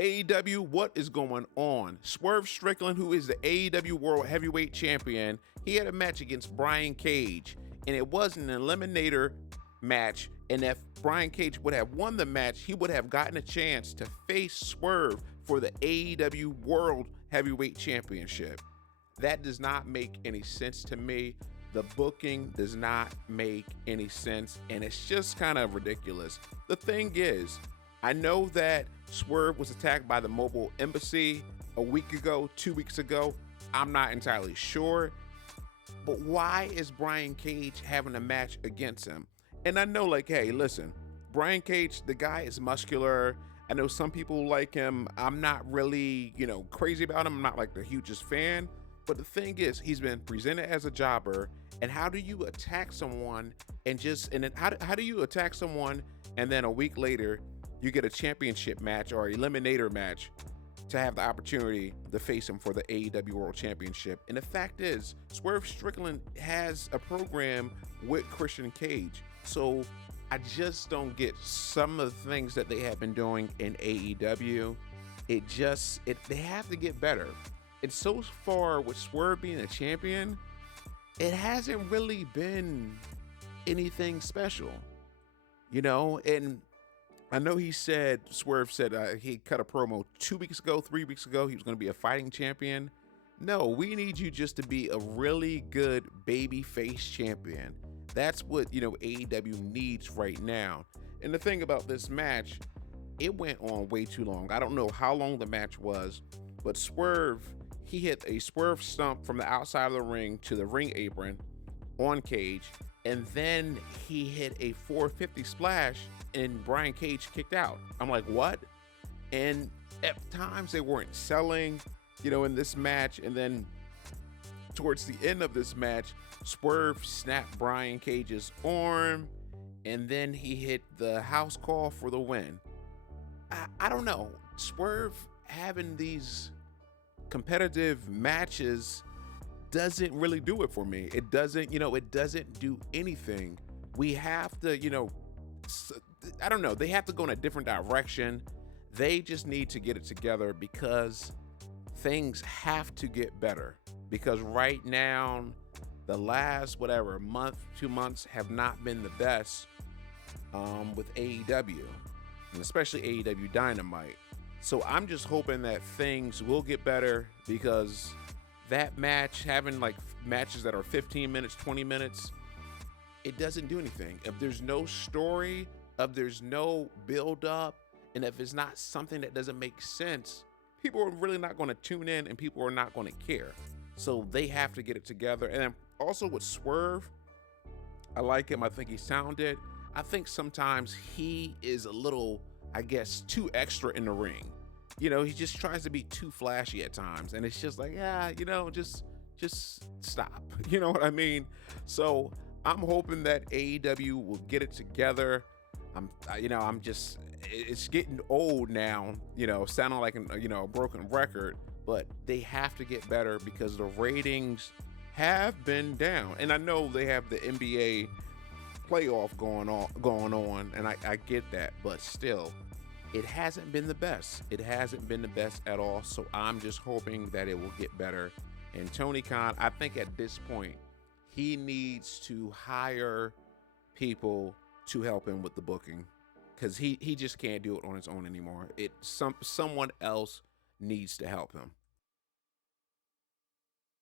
AEW, what is going on? Swerve Strickland, who is the AEW World Heavyweight Champion, he had a match against Brian Cage, and it was an eliminator match. And if Brian Cage would have won the match, he would have gotten a chance to face Swerve for the AEW World Heavyweight Championship. That does not make any sense to me. The booking does not make any sense, and it's just kind of ridiculous. The thing is, I know that Swerve was attacked by the Mobile Embassy a week ago, 2 weeks ago. I'm not entirely sure. But why is Brian Cage having a match against him? And I know, like, hey, listen, Brian Cage, the guy is muscular. I know some people like him. I'm not really, crazy about him. I'm not like the hugest fan. But the thing is, he's been presented as a jobber. And how do you attack someone how do you attack someone and then a week later you get a championship match or eliminator match to have the opportunity to face him for the AEW World Championship? And the fact is, Swerve Strickland has a program with Christian Cage. So I just don't get some of the things that they have been doing in AEW. They have to get better. And so far with Swerve being a champion, it hasn't really been anything special, and I know Swerve said he cut a promo 2 weeks ago, 3 weeks ago, he was going to be a fighting champion. No, we need you just to be a really good babyface champion. That's what, AEW needs right now. And the thing about this match, it went on way too long. I don't know how long the match was, but Swerve, he hit a Swerve stump from the outside of the ring to the ring apron on Cage, and then he hit a 450 splash and Brian Cage kicked out. I'm like, what? And at times they weren't selling, in this match. And then towards the end of this match, Swerve snapped Brian Cage's arm, and then he hit the house call for the win. I don't know. Swerve having these competitive matches doesn't really do it for me. It doesn't do anything. We have to, I don't know. They have to go in a different direction. They just need to get it together because things have to get better. Because right now, the last, month, 2 months have not been the best with AEW, and especially AEW Dynamite. So I'm just hoping that things will get better, because that match, having like matches that are 15 minutes, 20 minutes, it doesn't do anything. If there's no story, if there's no build up, and if it's not something that doesn't make sense, people are really not going to tune in and people are not going to care. So they have to get it together. And then also with Swerve, I like him. I think he sounded. I think sometimes he is a little, too extra in the ring. He just tries to be too flashy at times, and it's just like, just stop. You know what I mean? So I'm hoping that AEW will get it together. It's getting old now, sounding like a broken record, but they have to get better because the ratings have been down. And I know they have the NBA playoff going on, and I get that, but still, it hasn't been the best. It hasn't been the best at all. So I'm just hoping that it will get better. And Tony Khan, I think at this point, he needs to hire people to help him with the booking, because he just can't do it on his own anymore. Someone else needs to help him.